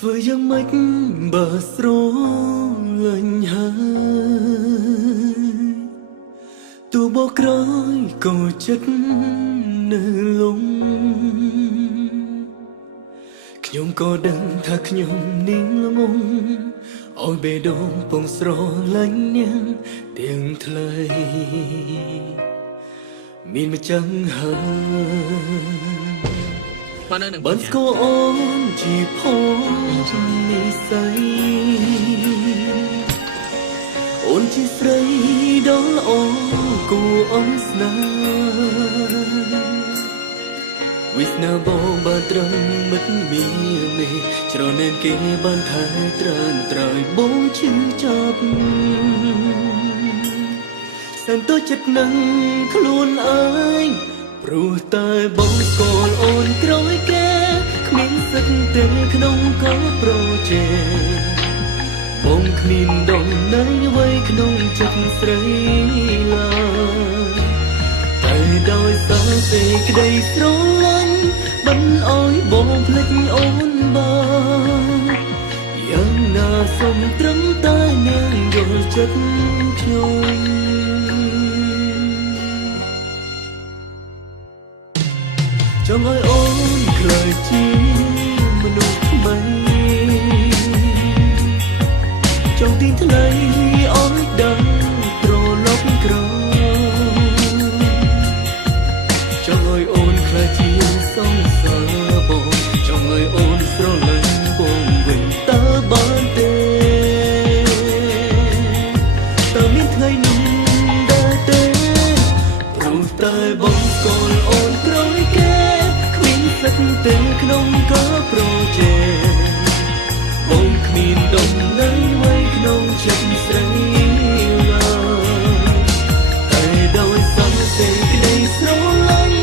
ធ្វើយ៉ាងម៉េចបើស្រលាញ់ហើយទោះបកក្រោយក៏ចិត្តនៅលំខ្ញុំក៏ដឹងថាខ្ញុំនាងល្ងងឲ្យបេះដូងពងស្រលាញ់នាងទាំងថ្លៃមានមកចឹងហើយបានស្គាល់អូនជាផងនិស័យអូនជាស្រីដ៏ល្អគួរអន់ស្នេហ៍វិស្នាបងបានត្រឹមមិត្តមាននេះច្រណែនគេបានថែត្រានត្រើយបងឈឺចាប់សែនតូចចិត្តនឹងខ្លួនឯងព្រោះតែបងស្គាល់អូនក្រោយគេគ្មានសិទ្ធទេក្នុងក៏ប្រជែងបងគ្មានដំណើរអ្វីក្នុងចិត្តស្រីឡើយតែដោយសារសេចក្តីស្រឡាញ់បានឲ្យបងភ្លេចអូនបានយ៉ាងណាសូមត្រឹមតែនាងយល់ចិត្តខ្ញុំចង់ឲ្យអូនក្លាយជាមនុស្សថ្មីចង់ទីថ្លៃឲ្យដឹងត្រឡប់ក្រោយចង់ឲ្យអូនក្លាយជាសង្សារបងចង់ឲ្យអូនស្រឡាញ់បងវិញតើបានទេតើមានថ្ងៃនោះដែរទេព្រោះតែបងស្គាល់អូនក្រោយគេសិទ្ធទេក្នុងក៏ប្រជែងបងគ្មានដំណើរអ្វីក្នុងចិត្តស្រីឡើយតែដោយសារសេចក្តីស្រឡាញ់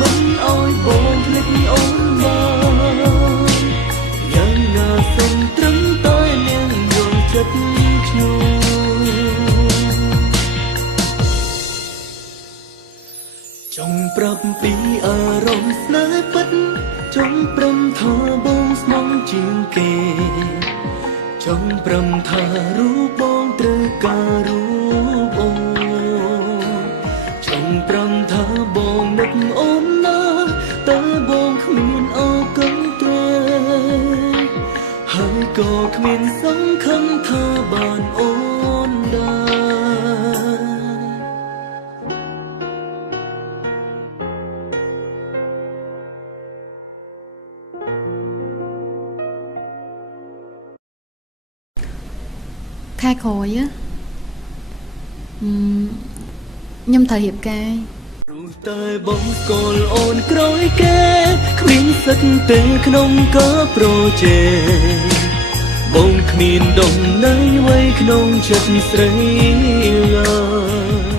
មិនឲ្យបងភ្លេចអូនបានយ៉ាងណាសូមត្រឹមតែនាងយល់ចិត្តខ្ញុំចង់ប្រាប់ពីអារម្មណ៍ស្នេហ៍ពិតចង់ព្រមថាបងស្មងជាងគេចង់ព្រមថារូបបងត្រូវការរូបអូនចង់ព្រមថាបងនឹកអូនណាតើបងគ្មានអកន្ត្រៃហើយក៏គ្មានសង្ឃឹមថាបានអូនដែរខែក្រោយខ្ញុំត្រូវរៀបការព្រោះតែបងស្គាល់អូនក្រោយគេគ្មានសិទ្ធទេក្នុងក៏ប្រជែងបងគ្មានដំណើរអ្វីក្នុងចិត្តស្រីឡើយ